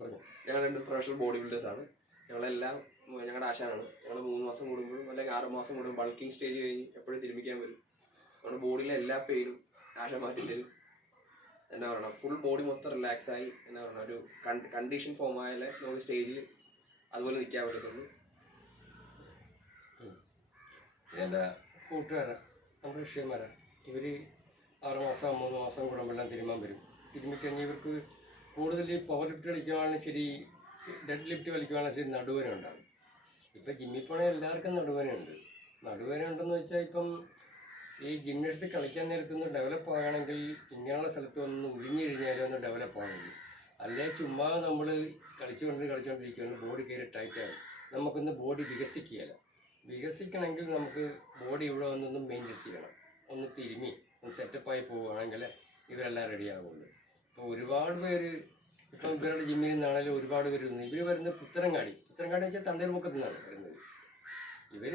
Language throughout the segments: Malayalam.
പറഞ്ഞു ഞങ്ങൾ രണ്ട് പ്രൊഫഷണൽ ബോഡി ബിൽഡേഴ്സാണ് ഞങ്ങളെല്ലാം ഞങ്ങളുടെ ആശാനാണ്. ഞങ്ങൾ മൂന്ന് മാസം കൂടുമ്പോഴും അല്ലെങ്കിൽ ആറ് മാസം കൂടുമ്പോൾ ബൾക്കിംഗ് സ്റ്റേജ് കഴിഞ്ഞ് എപ്പോഴും തിരുമിക്കാൻ വരും. നമ്മുടെ ബോഡിയിലെ എല്ലാ പെയിനും ആശ മാറ്റി തരും എന്നാ പറയണം ഫുൾ ബോഡി മൊത്തം റിലാക്സ് ആയി എന്നാ പറയണം. ഒരു കണ്ടീഷൻ ഫോം ആയാലേ നമുക്ക് സ്റ്റേജിൽ അതുപോലെ നിൽക്കാൻ പറ്റത്തുള്ളൂ. എന്റെ കൂട്ടുകാരാ നമ്മുടെ ഋഷിയന്മാരാ ഇവർ ആറ് മാസം മൂന്ന് മാസം കൂടുമ്പോഴെല്ലാം തിരുമാൻ വരും. തിരുമ്മിക്കഴിഞ്ഞ് ഇവർക്ക് കൂടുതൽ ഈ പവർ ലിഫ്റ്റ് കളിക്കുവാണെങ്കിൽ ശരി ഡെഡ് ലിഫ്റ്റ് കളിക്കുവാണെങ്കിൽ ശരി നടുവേന ഉണ്ടാകും ഇപ്പം ജിമ്മിൽ പോണേ എല്ലാവർക്കും നടുവേനയുണ്ട് നടുവേന ഉണ്ടെന്ന് വെച്ചാൽ ഇപ്പം ഈ ജിംനാസ്റ്റിക് കളിക്കാൻ നേരത്തു നിന്ന് ഡെവലപ്പ് ആകണമെങ്കിൽ ഇങ്ങനെയുള്ള സ്ഥലത്ത് ഒന്ന് ഒഴിഞ്ഞു കഴിഞ്ഞാലും ഒന്ന് ഡെവലപ്പ് ആകുന്നു അല്ലേ? ചുമ്മാ നമ്മൾ കളിച്ചുകൊണ്ട് കളിച്ചുകൊണ്ടിരിക്കുകയാണ് ബോഡി കയറി ടൈറ്റാകും നമുക്കൊന്ന് ബോഡി വികസിക്കുകയില്ല. വികസിക്കണമെങ്കിൽ നമുക്ക് ബോഡി ഇവിടെ ഒന്നൊന്നും മെയിന്റെയിൻ ചെയ്യണം. ഒന്ന് തിരുമ്മി ഒന്ന് സെറ്റപ്പായി പോവുകയാണെങ്കിൽ ഇവരെല്ലാം റെഡിയാകുള്ളൂ ഇപ്പോൾ ഒരുപാട് പേര് ഇപ്പം ഇവരുടെ ജിമ്മിൽ നിന്നാണെങ്കിലും ഒരുപാട് പേര് വരുന്നു ഇവർ വരുന്നത് പുത്തരങ്ങാടി പുത്തരങ്ങാടി വെച്ചാൽ തണ്ടേൽമുക്കത്തു നിന്നാണ് വരുന്നത്. ഇവർ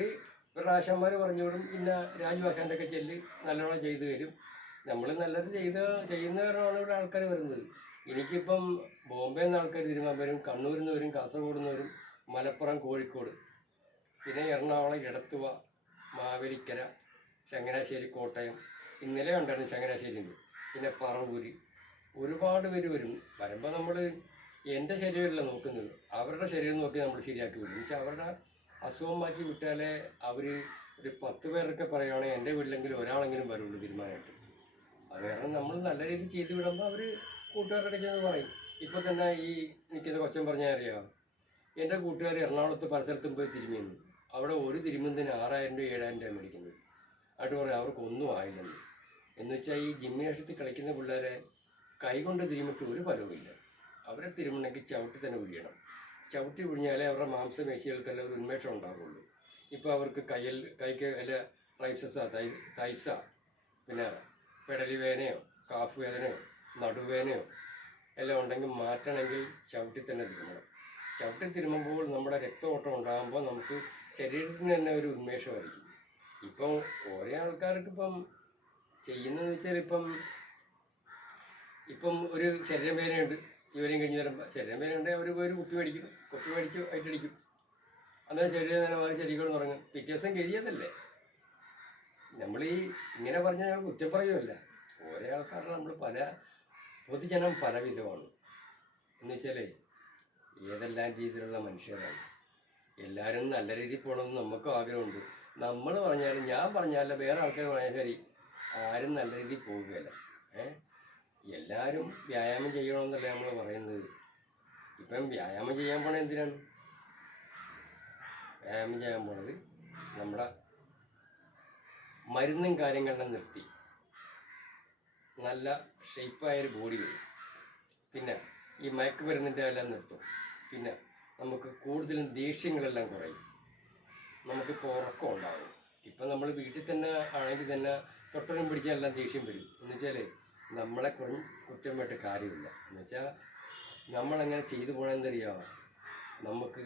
ഇവരുടെ ആശാന്മാർ പറഞ്ഞോടും ഇന്ന രാജു ഒക്കെ ചെല്ല് നല്ലോണം ചെയ്തു തരും. നമ്മൾ നല്ലത് ചെയ്ത ചെയ്യുന്ന കാരണമാണ് ഇവിടെ ആൾക്കാർ വരുന്നത്. എനിക്കിപ്പം ബോംബെ നിന്ന് ആൾക്കാർ തിരുമാൻ വരും കണ്ണൂരിൽ നിന്ന് വരും കാസർഗോഡ് നിന്ന് വരും മലപ്പുറം കോഴിക്കോട്. പിന്നെ എറണാകുളം എടത്തുവ മാവേലിക്കര ചങ്ങനാശ്ശേരി കോട്ടയം. ഇന്നലെ കണ്ടായിരുന്നു ചങ്ങനാശ്ശേരിയിൽ പിന്നെ പറവൂര് ഒരുപാട് പേര് വരും. വരുമ്പോൾ നമ്മൾ എന്റെ ശരീരമല്ല നോക്കുന്നത്. അവരുടെ ശരീരം നോക്കി നമ്മൾ ശരിയാക്കി വിടും. വെച്ചാൽ അവരുടെ അസുഖം മാറ്റി വിട്ടാലേ അവർ ഒരു പത്ത് പേരൊക്കെ പറയുകയാണെങ്കിൽ എന്റെ വീട്ടിലെങ്കിലും ഒരാളെങ്കിലും വരുള്ളൂ തീരുമാനമായിട്ട് അത് കാരണം നമ്മൾ നല്ല രീതിയിൽ ചെയ്ത് വിടുമ്പോൾ അവർ കൂട്ടുകാരൊക്കെ ചെന്ന് പറയും. ഇപ്പോൾ തന്നെ ഈ നിൽക്കുന്ന കൊച്ചൻ പറഞ്ഞാൽ അറിയാം എന്റെ കൂട്ടുകാർ എറണാകുളത്ത് പല പോയി തിരുമിയുന്നു. അവിടെ ഒരു തിരുമുന്നതിന് ആറായിരം രൂപ ഏഴായിരം രൂപ മേടിക്കുന്നത്. ആയിട്ട് പറയും അവർക്കൊന്നും ആയില്ലെന്ന്. എന്ന് വെച്ചാൽ ഈ ജിംനാഷ്യത്തിൽ കളിക്കുന്ന പിള്ളേരെ കൈകൊണ്ട് തിരുമിട്ട് ഒരു ഫലവുമില്ല അവരെ തിരുമണമെങ്കിൽ ചവിട്ടി തന്നെ പിഴിയണം ചവിട്ടി പിഴിഞ്ഞാലേ അവരുടെ മാംസപേശികൾക്കെല്ലാം ഒരു ഉന്മേഷം ഉണ്ടാകുള്ളൂ ഇപ്പോൾ അവർക്ക് കയ്യിൽ കൈക്ക് അല്ല ട്രൈസസ തൈസ പിന്നെ പെടലി വേദനയോ കാഫ് വേദനയോ നടുവേദനയോ എല്ലാം ഉണ്ടെങ്കിൽ മാറ്റണമെങ്കിൽ ചവിട്ടി തന്നെ തിരുമണം. ചവിട്ടി തിരുമുമ്പോൾ നമ്മുടെ രക്തഓട്ടം ഉണ്ടാകുമ്പോൾ നമുക്ക് ശരീരത്തിന് തന്നെ ഒരു ഉന്മേഷമായിരിക്കും. ഇപ്പം ഓരോ ആൾക്കാർക്ക് ഇപ്പം ചെയ്യുന്നതെന്ന് വെച്ചാൽ ഇപ്പം ഇപ്പം ഒരു ശരീരം വേദനയുണ്ട് ഇവരെയും കഴിഞ്ഞ് വരുമ്പോൾ ശരീരം വേദനയുണ്ടെങ്കിൽ അവർ ഒരു കുപ്പി മേടിക്കും കുപ്പി മേടിച്ച് ആയിട്ടടിക്കും അന്നേരം ശരീരം വേദന മാറി ശരീരം തുടങ്ങും. പിറ്റേ ദിവസം കരിയതല്ലേ? നമ്മൾ ഈ ഇങ്ങനെ പറഞ്ഞാൽ ഞങ്ങൾ കുറ്റം പറയുമല്ല ഓരോ ആൾക്കാരുടെ നമ്മൾ പല പൊതുജനം പല പലവിധമാണ് എന്ന് വെച്ചാലേ ഏതെല്ലാം രീതിയിലുള്ള മനുഷ്യരാണ്. എല്ലാവരും നല്ല രീതിയിൽ പോകണമെന്ന് നമുക്കും ആഗ്രഹമുണ്ട്. നമ്മൾ പറഞ്ഞാലും ഞാൻ പറഞ്ഞാലും വേറെ ആൾക്കാർ പറഞ്ഞാൽ ശരി ആരും നല്ല രീതിയിൽ പോവുകയല്ല. ഏ എല്ലാവരും വ്യായാമം ചെയ്യണമെന്നല്ല നമ്മൾ പറയുന്നത്. ഇപ്പം വ്യായാമം ചെയ്യാൻ പോണത് എന്തിനാണ്? വ്യായാമം ചെയ്യാൻ പോണത് നമ്മുടെ മരുന്നും കാര്യങ്ങളെല്ലാം നിർത്തി. നല്ല ഷേപ്പായൊരു ബോഡി വരും. പിന്നെ ഈ മയക്കുമരുന്നിന്റെ എല്ലാം നിർത്തും. പിന്നെ നമുക്ക് കൂടുതലും ദേഷ്യങ്ങളെല്ലാം കുറയും. നമുക്കിപ്പോൾ ഉറക്കം ഉണ്ടാകും ഇപ്പം നമ്മൾ വീട്ടിൽ തന്നെ ആണെങ്കിൽ തന്നെ തൊട്ടനും പിടിച്ചെല്ലാം ദേഷ്യം വരും. എന്ന് വെച്ചാൽ നമ്മളെ കുറ്റം വേണ്ട കാര്യമില്ല. എന്നുവെച്ചാൽ നമ്മളങ്ങനെ ചെയ്തു പോകണമെന്നറിയാമോ നമുക്ക്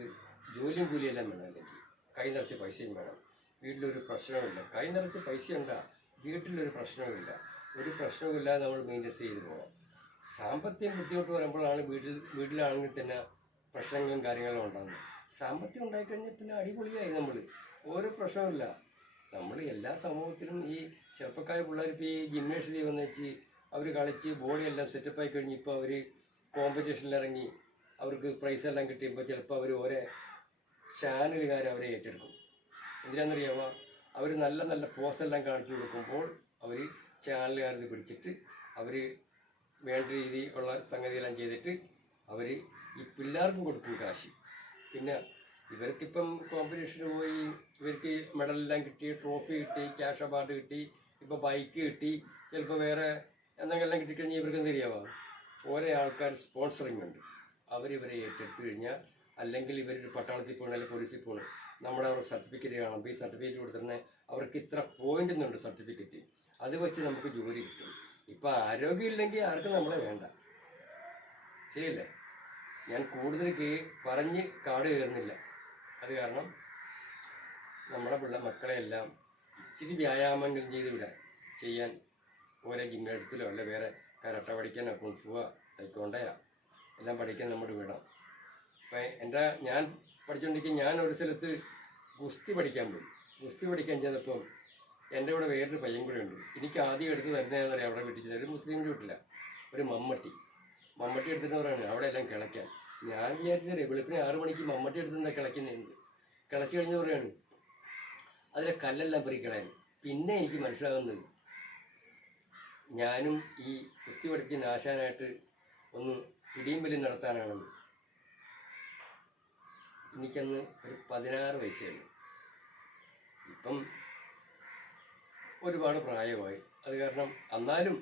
ജോലിയും കൂലിയെല്ലാം വേണം അല്ലെങ്കിൽ കൈ നിറച്ച് പൈസയും വേണം. വീട്ടിലൊരു പ്രശ്നമില്ല കൈ നിറച്ച് പൈസ ഉണ്ടാ വീട്ടിലൊരു പ്രശ്നവുമില്ല. ഒരു പ്രശ്നവുമില്ലാതെ നമ്മൾ മെയിന്റെയിൻ ചെയ്ത് പോകണം സാമ്പത്തികം ബുദ്ധിമുട്ട് വരുമ്പോഴാണ് വീട്ടിൽ വീട്ടിലാണെങ്കിൽ തന്നെ പ്രശ്നങ്ങളും കാര്യങ്ങളും ഉണ്ടാകുന്നത് സാമ്പത്തികം ഉണ്ടായിക്കഴിഞ്ഞാൽ പിന്നെ അടിപൊളിയായി നമ്മൾ ഓരോ പ്രശ്നമില്ല നമ്മൾ എല്ലാ സമൂഹത്തിലും ഈ ചെറുപ്പക്കാർ പിള്ളേർ ഇപ്പോൾ ഈ ജിംനേഷ്യത്തിൽ വന്നു വെച്ച് അവർ കളിച്ച് ബോഡിയെല്ലാം സെറ്റപ്പായി കഴിഞ്ഞ് ഇപ്പോൾ അവർ കോമ്പറ്റീഷനിൽ ഇറങ്ങി അവർക്ക് പ്രൈസ് എല്ലാം കിട്ടിയപ്പോൾ ചിലപ്പോൾ അവർ ഓരോ ചാനലുകാർ അവരെ ഏറ്റെടുക്കും. എന്തിനാണെന്നറിയാമോ അവർ നല്ല നല്ല പോസ്റ്റെല്ലാം കാണിച്ചു കൊടുക്കുമ്പോൾ അവർ ചാനലുകാരത് പിടിച്ചിട്ട് അവർ വേണ്ട രീതി ഉള്ള സംഗതിയെല്ലാം ചെയ്തിട്ട് അവർ ഈ പിള്ളേർക്കും കൊടുക്കും കാശ്. പിന്നെ ഇവർക്കിപ്പം കോമ്പറ്റീഷന് പോയി ഇവർക്ക് മെഡലെല്ലാം കിട്ടി ട്രോഫി കിട്ടി ക്യാഷ് അവാർഡ് കിട്ടി ഇപ്പോൾ ബൈക്ക് കിട്ടി ചിലപ്പോൾ വേറെ എന്തെങ്കിലും കിട്ടിക്കഴിഞ്ഞാൽ ഇവർക്ക് എന്തിരിയാവാം ഓരോ ആൾക്കാർ സ്പോൺസറിങ് ഉണ്ട്. അവരിവരെ ഏറ്റെടുത്തു കഴിഞ്ഞാൽ അല്ലെങ്കിൽ ഇവരൊരു പട്ടാളത്തിൽ പോകണം അല്ലെങ്കിൽ പോലീസിൽ പോകണം. നമ്മുടെ അവർ സർട്ടിഫിക്കറ്റ് കാണുമ്പോൾ ഈ സർട്ടിഫിക്കറ്റ് കൊടുത്തിരുന്ന അവർക്ക് ഇത്ര പോയിന്റ് എന്നുണ്ട് സർട്ടിഫിക്കറ്റ് അത് വെച്ച് നമുക്ക് ജോലി കിട്ടും. ഇപ്പം ആരോഗ്യമില്ലെങ്കിൽ ആർക്കും നമ്മളെ വേണ്ട. ശരിയല്ലേ? ഞാൻ കൂടുതൽ കേ പറഞ്ഞ് കാട് കയറുന്നില്ല. അത് കാരണം നമ്മുടെ പിള്ള മക്കളെയെല്ലാം ഇച്ചിരി വ്യായാമങ്ങൾ ചെയ്ത് വിടാൻ ചെയ്യാൻ ഓരോ ജിമ്മെടുത്തിലോ അല്ലെ വേറെ കരട്ട പഠിക്കാനോ കുൺഫുവോ തൈക്കോണ്ടയോ എല്ലാം പഠിക്കാൻ നമ്മൾ വിടണം. അപ്പം എന്റെ ഞാൻ പഠിച്ചുകൊണ്ടിരിക്കും ഞാൻ ഒരു സ്ഥലത്ത് ഗുസ്തി പഠിക്കാൻ പോയി. ഗുസ്തി പഠിക്കാൻ ചെന്നപ്പം എന്റെ കൂടെ വേറൊരു പയ്യൻ കൂടെ ഉണ്ട്. എനിക്ക് ആദ്യം എടുത്ത് തരുന്നതെന്ന് പറയാം അവിടെ വീട്ടിൽ ഒരു മുസ്ലിമിന്റെ വീട്ടില്ല. ഒരു മമ്മട്ടി. മമ്മട്ടി എടുത്തിട്ട് പറയാണ് അവിടെ എല്ലാം കിളയ്ക്കാൻ. ഞാൻ വിചാരിച്ചത് വെളുപ്പിന് ആറ് മണിക്ക് മമ്മട്ടി എടുത്തിട്ട് കിളയ്ക്കുന്നത് കിളച്ച് കഴിഞ്ഞ് പറയാണ് അതിലെ കല്ലെല്ലാം പറിക്കളയാൻ പിന്നെ എനിക്ക് മനസ്സിലാകുന്നത് ഞാനും ഈ കുസ്തി പഠിപ്പിക്കുന്ന ആശാനായിട്ട് ഒന്ന് പിടിയും വലിയും നടത്താനാണെന്ന് എനിക്കന്ന് ഒരു പതിനാറ് വയസ്സായിരുന്നു ഇപ്പം ഒരുപാട് പ്രായമായി. അത് കാരണം അന്നാലും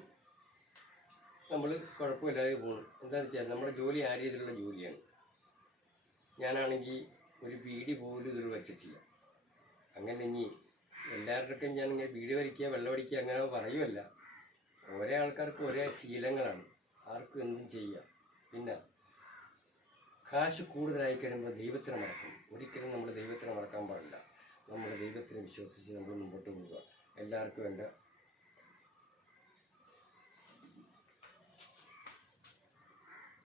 നമ്മൾ കുഴപ്പമില്ലാതെ പോകുന്നു എന്താണെന്ന് വെച്ചാൽ നമ്മുടെ ജോലി ആ രീതിയിലുള്ള ജോലിയാണ്. ഞാനാണെങ്കിൽ ഒരു ബീഡി പോലും ഇതിൽ വെച്ചിട്ടില്ല അങ്ങനെ ഇനി എല്ലാവരുടെയൊക്കെ ഞാൻ ഇങ്ങനെ ബീഡി വലിക്കുക വെള്ളം അടിക്കുക അങ്ങനെ പറയുമല്ല ഓരോ ആൾക്കാർക്ക് ഒരേ ശീലങ്ങളാണ്. ആർക്കും എന്തും ചെയ്യാം. പിന്നെ കാശ് കൂടുതലായി കഴിയുമ്പോൾ ദൈവത്തിനെ മറക്കും. ഒരിക്കലും നമ്മൾ ദൈവത്തിനെ മറക്കാൻ പാടില്ല. നമ്മൾ ദൈവത്തിനെ വിശ്വസിച്ച് നമ്മൾ മുമ്പോട്ട് പോവുക. എല്ലാവർക്കും എന്റെ